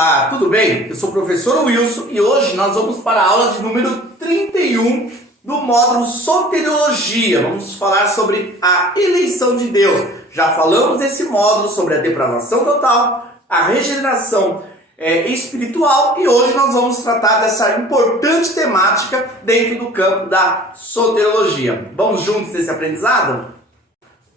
Olá, tudo bem? Eu sou o professor Wilson e hoje nós vamos para a aula de número 31 do módulo Soteriologia. Vamos falar sobre a eleição de Deus. Já falamos desse módulo sobre a depravação total, a regeneração espiritual e hoje nós vamos tratar dessa importante temática dentro do campo da soteriologia. Vamos juntos nesse aprendizado?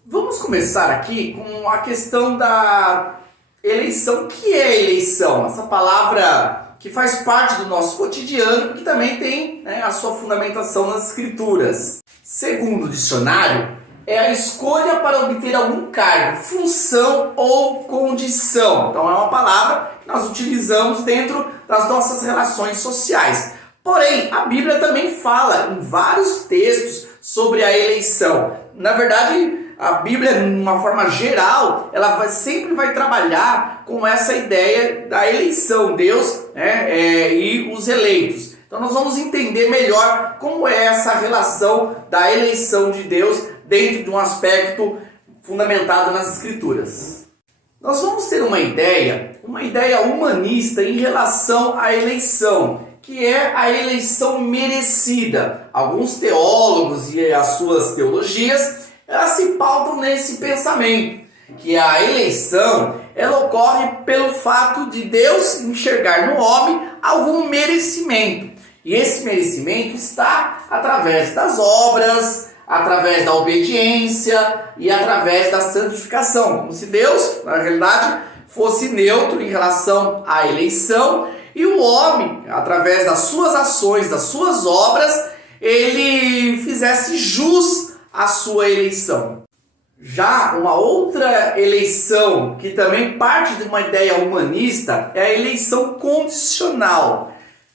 Vamos começar aqui com a questão da eleição. O que é eleição? Essa palavra que faz parte do nosso cotidiano e que também tem a sua fundamentação nas escrituras. Segundo o dicionário, é a escolha para obter algum cargo, função ou condição. Então é uma palavra que nós utilizamos dentro das nossas relações sociais. Porém, a Bíblia também fala em vários textos sobre a eleição. Na verdade, a Bíblia, de uma forma geral, ela sempre vai trabalhar com essa ideia da eleição, Deus e os eleitos. Então nós vamos entender melhor como é essa relação da eleição de Deus dentro de um aspecto fundamentado nas Escrituras. Nós vamos ter uma ideia humanista em relação à eleição, que é a eleição merecida. Alguns teólogos e as suas teologias elas se pautam nesse pensamento, que a eleição ela ocorre pelo fato de Deus enxergar no homem algum merecimento. E esse merecimento está através das obras, através da obediência e através da santificação. Como se Deus, na realidade, fosse neutro em relação à eleição e o homem, através das suas ações, das suas obras, ele fizesse jus a sua eleição. Já uma outra eleição que também parte de uma ideia humanista é a eleição condicional.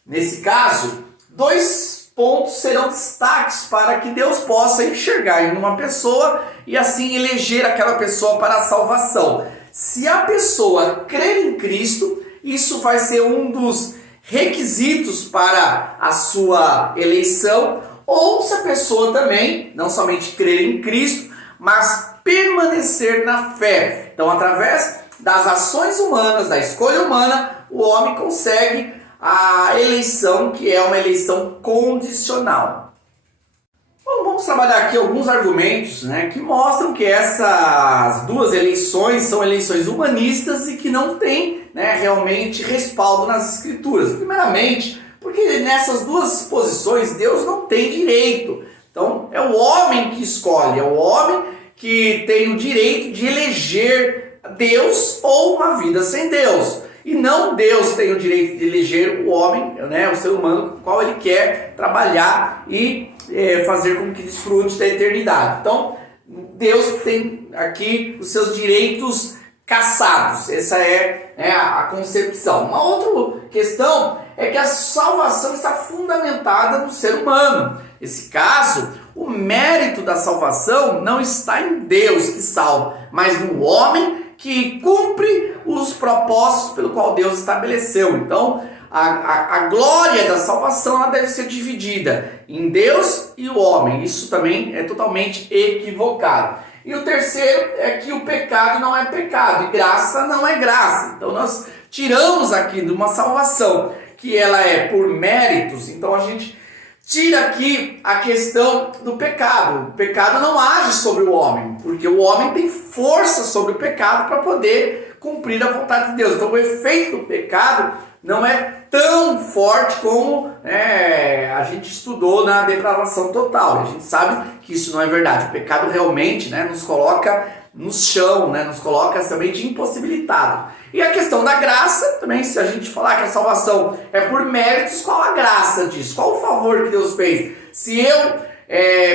Nesse caso, dois pontos serão destaques para que Deus possa enxergar em uma pessoa e assim eleger aquela pessoa para a salvação. Se a pessoa crer em Cristo, isso vai ser um dos requisitos para a sua eleição. Ou se a pessoa também, não somente crer em Cristo, mas permanecer na fé. Então, através das ações humanas, da escolha humana, o homem consegue a eleição, que é uma eleição condicional. Bom, vamos trabalhar aqui alguns argumentos que mostram que essas duas eleições são eleições humanistas e que não têm realmente respaldo nas Escrituras. Primeiramente, porque nessas duas posições Deus não tem direito. Então é o homem que escolhe, é o homem que tem o direito de eleger Deus ou uma vida sem Deus. E não Deus tem o direito de eleger o homem, o ser humano com o qual ele quer trabalhar e fazer com que desfrute da eternidade. Então Deus tem aqui os seus direitos cassados. Essa é a concepção. Uma outra questão é que a salvação está fundamentada no ser humano. Nesse caso, o mérito da salvação não está em Deus que salva, mas no homem que cumpre os propósitos pelo qual Deus estabeleceu. Então, a glória da salvação ela deve ser dividida em Deus e o homem. Isso também é totalmente equivocado. E o terceiro é que o pecado não é pecado e graça não é graça. Então nós tiramos aqui de uma salvação que ela é por méritos, então a gente tira aqui a questão do pecado. O pecado não age sobre o homem, porque o homem tem força sobre o pecado para poder cumprir a vontade de Deus. Então o efeito do pecado não é tão forte como a gente estudou na depravação total. A gente sabe que isso não é verdade. O pecado realmente nos coloca no chão, nos coloca somente impossibilitado. E a questão da graça, também se a gente falar que a salvação é por méritos, qual a graça disso? Qual o favor que Deus fez? Se eu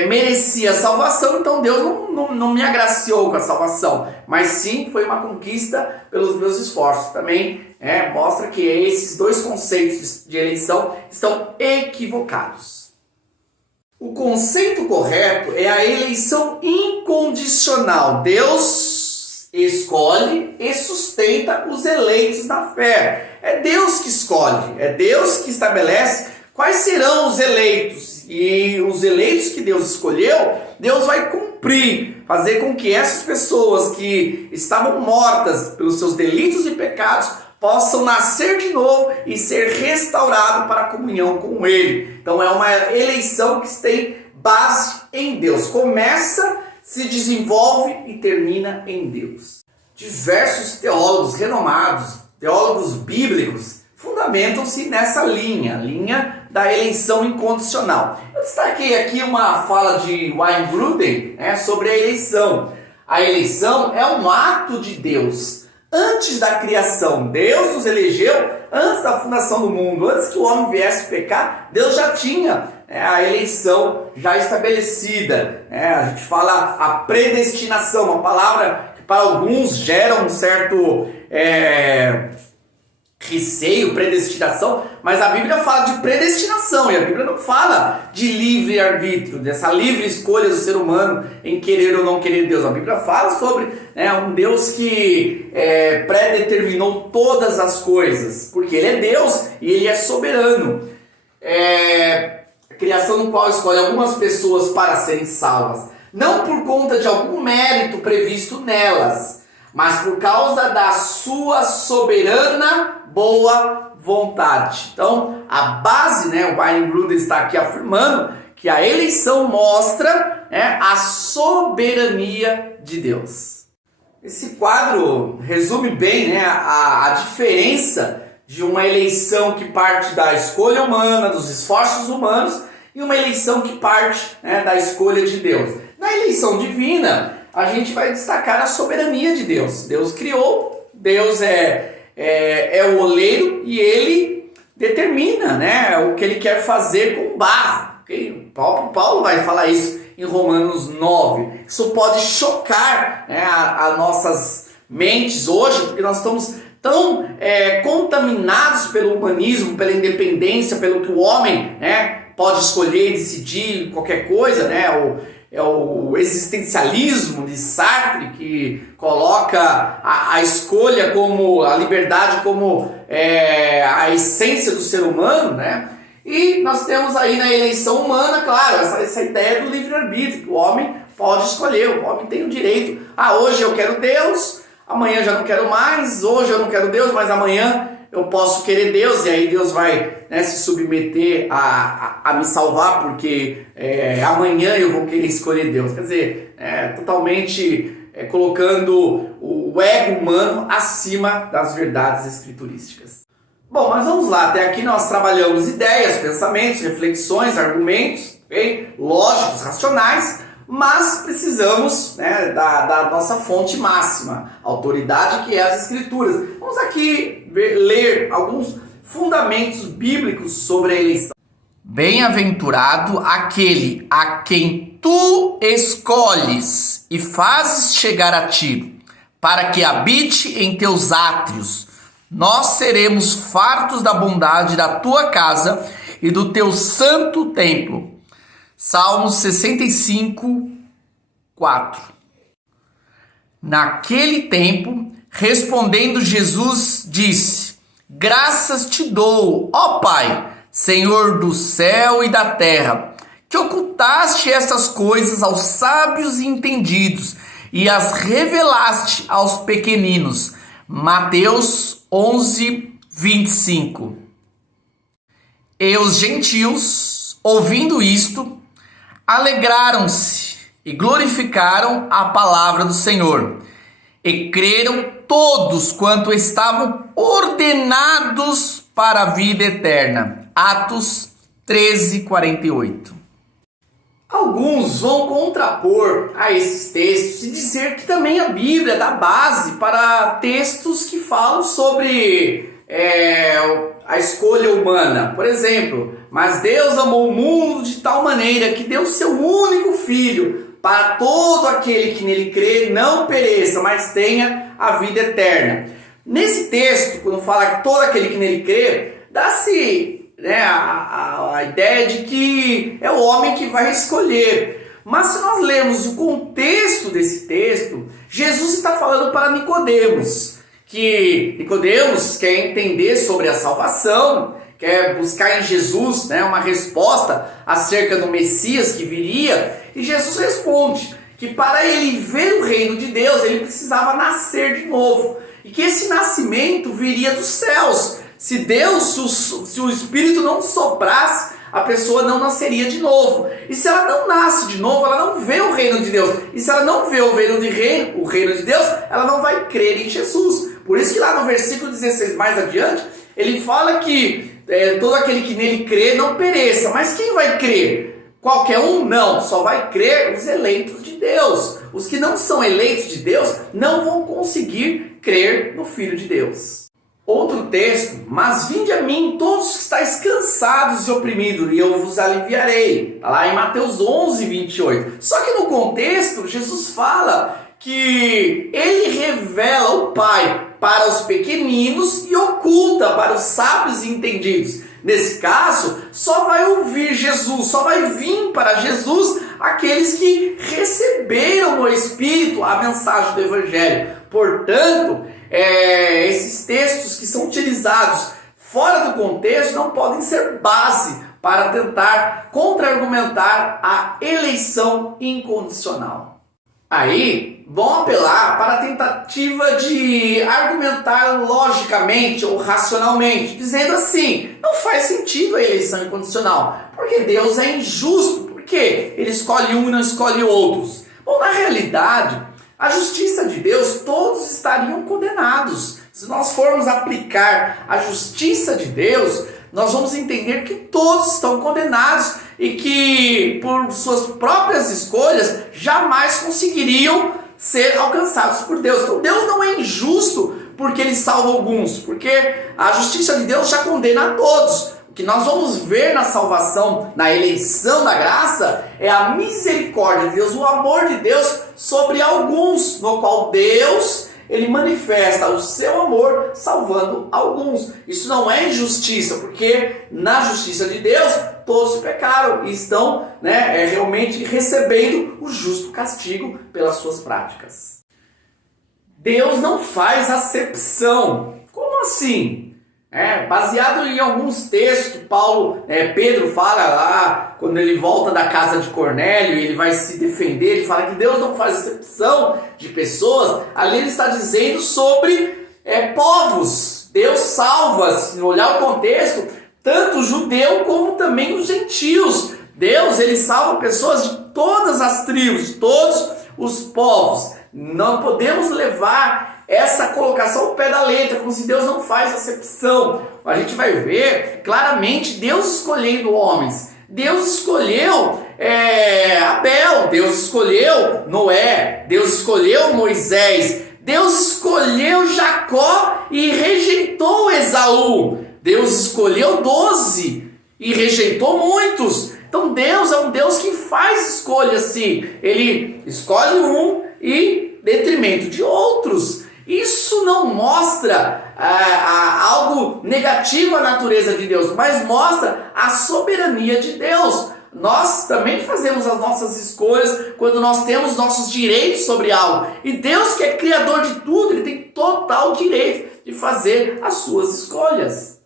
merecia a salvação, então Deus não me agraciou com a salvação, mas sim foi uma conquista pelos meus esforços. Também mostra que esses dois conceitos de eleição estão equivocados. O conceito correto é a eleição incondicional. Deus escolhe e sustenta os eleitos na fé. É Deus que escolhe, é Deus que estabelece quais serão os eleitos. E os eleitos que Deus escolheu, Deus vai cumprir, fazer com que essas pessoas que estavam mortas pelos seus delitos e pecados possam nascer de novo e ser restaurados para a comunhão com Ele. Então é uma eleição que tem base em Deus. Começa, se desenvolve e termina em Deus. Diversos teólogos renomados, teólogos bíblicos, fundamentam-se nessa linha da eleição incondicional. Eu destaquei aqui uma fala de Wayne Grudem, sobre a eleição. A eleição é um ato de Deus. Antes da criação, Deus nos elegeu antes da fundação do mundo, antes que o homem viesse pecar, Deus já tinha a eleição já estabelecida. A gente fala a predestinação, uma palavra que para alguns gera um certo receio, predestinação, mas a Bíblia fala de predestinação e a Bíblia não fala de livre-arbítrio, dessa livre escolha do ser humano em querer ou não querer Deus. A Bíblia fala sobre um Deus que predeterminou todas as coisas, porque Ele é Deus e Ele é soberano. A criação no qual escolhe algumas pessoas para serem salvas, não por conta de algum mérito previsto nelas, mas por causa da sua soberana boa vontade. Então, a base, o Wayne Grudem está aqui afirmando que a eleição mostra a soberania de Deus. Esse quadro resume bem a diferença de uma eleição que parte da escolha humana, dos esforços humanos, e uma eleição que parte da escolha de Deus. Na eleição divina, a gente vai destacar a soberania de Deus. Deus criou, Deus é o oleiro e Ele determina o que Ele quer fazer com o barro. Okay? Paulo vai falar isso em Romanos 9. Isso pode chocar as nossas mentes hoje, porque nós estamos tão contaminados pelo humanismo, pela independência, pelo que o homem pode escolher e decidir qualquer coisa, é o existencialismo de Sartre, que coloca a escolha como, a liberdade como a essência do ser humano, E nós temos aí na eleição humana, claro, essa ideia do livre-arbítrio, que o homem pode escolher, o homem tem o direito. Hoje eu quero Deus, amanhã já não quero mais, hoje eu não quero Deus, mas amanhã eu posso querer Deus, e aí Deus vai se submeter a me salvar, porque amanhã eu vou querer escolher Deus. Quer dizer, totalmente colocando o ego humano acima das verdades escriturísticas. Bom, mas vamos lá. Até aqui nós trabalhamos ideias, pensamentos, reflexões, argumentos, lógicos, racionais, mas precisamos da nossa fonte máxima, autoridade, que é as Escrituras. Vamos aqui ler alguns fundamentos bíblicos sobre a eleição. Bem-aventurado aquele a quem tu escolhes e fazes chegar a ti, para que habite em teus átrios. Nós seremos fartos da bondade da tua casa e do teu santo templo. Salmos 65, 4. Naquele tempo, respondendo Jesus, disse: graças te dou, ó Pai, Senhor do céu e da terra, que ocultaste estas coisas aos sábios e entendidos e as revelaste aos pequeninos. Mateus 11, 25. E os gentios, ouvindo isto, alegraram-se e glorificaram a palavra do Senhor, e creram todos quanto estavam ordenados para a vida eterna. Atos 13, 48. Alguns vão contrapor a esses textos e dizer que também a Bíblia dá base para textos que falam sobre a escolha humana. Por exemplo, mas Deus amou o mundo de tal maneira que deu seu único filho, para todo aquele que nele crê não pereça, mas tenha a vida eterna. Nesse texto, quando fala que todo aquele que nele crê, dá-se a ideia de que é o homem que vai escolher. Mas se nós lermos o contexto desse texto, Jesus está falando para Nicodemos, que Nicodemos quer entender sobre a salvação, quer buscar em Jesus uma resposta acerca do Messias que viria, e Jesus responde que para ele ver o reino de Deus, ele precisava nascer de novo. e que esse nascimento viria dos céus. Se Deus, se o Espírito não soprasse, a pessoa não nasceria de novo. E se ela não nasce de novo, ela não vê o reino de Deus. E se ela não vê o reino de Deus, ela não vai crer em Jesus. Por isso que lá no versículo 16, mais adiante, ele fala que todo aquele que nele crê não pereça. Mas quem vai crer? Qualquer um? Não. Só vai crer os eleitos de Deus. Os que não são eleitos de Deus não vão conseguir crer no Filho de Deus. Outro texto: mas vinde a mim todos que estáis cansados e oprimidos, e eu vos aliviarei. Está lá em Mateus 11, 28. Só que no contexto, Jesus fala que ele revela o Pai para os pequeninos e oculta para os sábios e entendidos. Nesse caso, só vai ouvir Jesus, só vai vir para Jesus aqueles que receberam no Espírito a mensagem do Evangelho. Portanto, esses textos que são utilizados fora do contexto não podem ser base para tentar contra-argumentar a eleição incondicional. Aí vão apelar para a tentativa de argumentar logicamente ou racionalmente, dizendo assim: não faz sentido a eleição incondicional, porque Deus é injusto, porque Ele escolhe um e não escolhe outros. Bom, na realidade, a justiça de Deus, todos estariam condenados. Se nós formos aplicar a justiça de Deus, nós vamos entender que todos estão condenados e que, por suas próprias escolhas, jamais conseguiriam ser alcançados por Deus. Então, Deus não é injusto porque Ele salva alguns, porque a justiça de Deus já condena a todos. O que nós vamos ver na salvação, na eleição da graça, é a misericórdia de Deus, o amor de Deus sobre alguns, no qual Deus, Ele manifesta o seu amor salvando alguns. Isso não é injustiça, porque na justiça de Deus todos pecaram e estão realmente recebendo o justo castigo pelas suas práticas. Deus não faz acepção. Como assim? Baseado em alguns textos, Pedro fala lá, quando ele volta da casa de Cornélio e ele vai se defender, ele fala que Deus não faz acepção de pessoas. Ali ele está dizendo sobre povos. Deus salva, se olhar o contexto, tanto o judeu como também os gentios. Deus, Ele salva pessoas de todas as tribos, de todos os povos. Não podemos levar essa colocação ao pé da letra, como se Deus não faz acepção. A gente vai ver claramente Deus escolhendo homens. Deus escolheu Abel, Deus escolheu Noé, Deus escolheu Moisés, Deus escolheu Jacó e rejeitou Esaú. Deus escolheu 12 e rejeitou muitos. Então Deus é um Deus que faz escolhas, sim. Ele escolhe um em detrimento de outros. Isso não mostra algo negativo à natureza de Deus, mas mostra a soberania de Deus. Nós também fazemos as nossas escolhas quando nós temos nossos direitos sobre algo. E Deus, que é criador de tudo, Ele tem total direito de fazer as suas escolhas.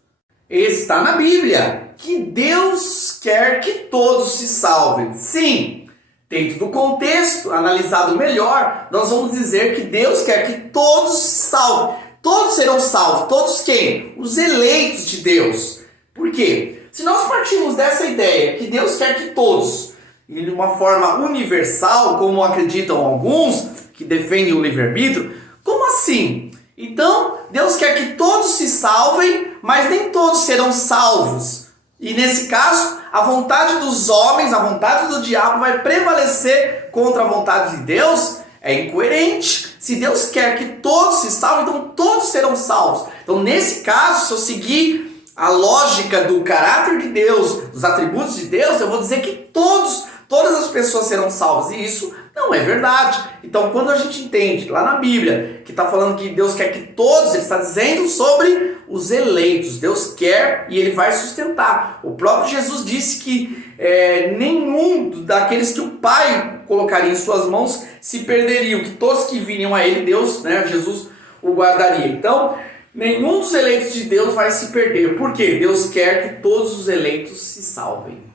Está na Bíblia que Deus quer que todos se salvem. Sim. Dentro do contexto, analisado melhor, nós vamos dizer que Deus quer que todos se salvem. Todos serão salvos. Todos quem? Os eleitos de Deus. Por quê? Se nós partirmos dessa ideia que Deus quer que todos, e de uma forma universal, como acreditam alguns que defendem o livre-arbítrio, como assim? Então, Deus quer que todos se salvem, mas nem todos serão salvos. E nesse caso, a vontade dos homens, a vontade do diabo vai prevalecer contra a vontade de Deus? É incoerente. Se Deus quer que todos se salvem, então todos serão salvos. Então, nesse caso, se eu seguir a lógica do caráter de Deus, dos atributos de Deus, eu vou dizer que todas as pessoas serão salvas. E isso não é verdade. Então, quando a gente entende lá na Bíblia que está falando que Deus quer que todos, Ele está dizendo sobre os eleitos. Deus quer e Ele vai sustentar. O próprio Jesus disse que nenhum daqueles que o Pai colocaria em suas mãos se perderiam, que todos que viriam a Ele, Deus, Jesus o guardaria. Então, nenhum dos eleitos de Deus vai se perder. Por quê? Deus quer que todos os eleitos se salvem.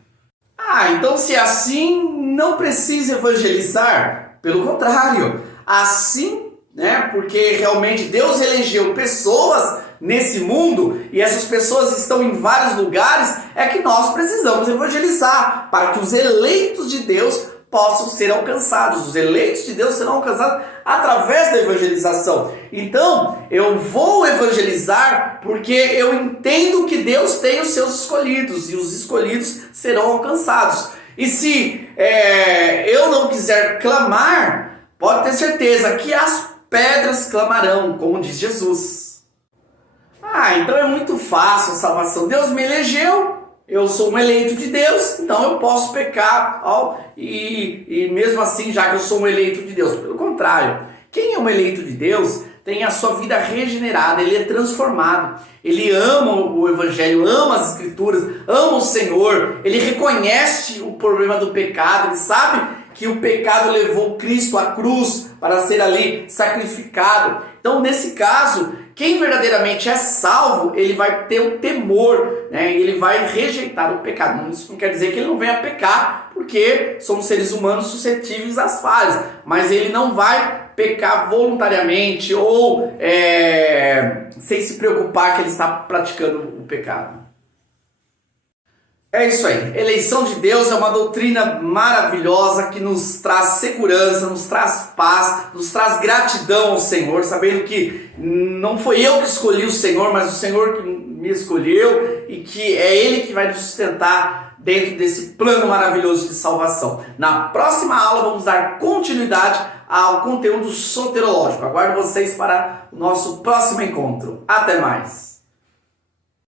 Então se é assim, não precisa evangelizar? Pelo contrário, assim né? Porque realmente Deus elegeu pessoas nesse mundo e essas pessoas estão em vários lugares, é que nós precisamos evangelizar para que os eleitos de Deus possam ser alcançados. Os eleitos de Deus serão alcançados através da evangelização. Então, eu vou evangelizar porque eu entendo que Deus tem os seus escolhidos e os escolhidos serão alcançados. E se eu não quiser clamar, pode ter certeza que as pedras clamarão, como diz Jesus. Então é muito fácil a salvação. Deus me elegeu, eu sou um eleito de Deus, então eu posso pecar. E mesmo assim, já que eu sou um eleito de Deus. Pelo contrário, quem é um eleito de Deus tem a sua vida regenerada, ele é transformado. Ele ama o Evangelho, ama as Escrituras, ama o Senhor. Ele reconhece o problema do pecado, ele sabe que o pecado levou Cristo à cruz para ser ali sacrificado. Então, nesse caso, quem verdadeiramente é salvo, ele vai ter o temor, né? Ele vai rejeitar o pecado. Isso não quer dizer que ele não venha pecar, porque somos seres humanos suscetíveis às falhas, mas ele não vai pecar voluntariamente ou sem se preocupar que ele está praticando o pecado. É isso aí. Eleição de Deus é uma doutrina maravilhosa que nos traz segurança, nos traz paz, nos traz gratidão ao Senhor, sabendo que não foi eu que escolhi o Senhor, mas o Senhor que me escolheu e que é Ele que vai nos sustentar dentro desse plano maravilhoso de salvação. Na próxima aula vamos dar continuidade ao conteúdo soterológico. Aguardo vocês para o nosso próximo encontro. Até mais!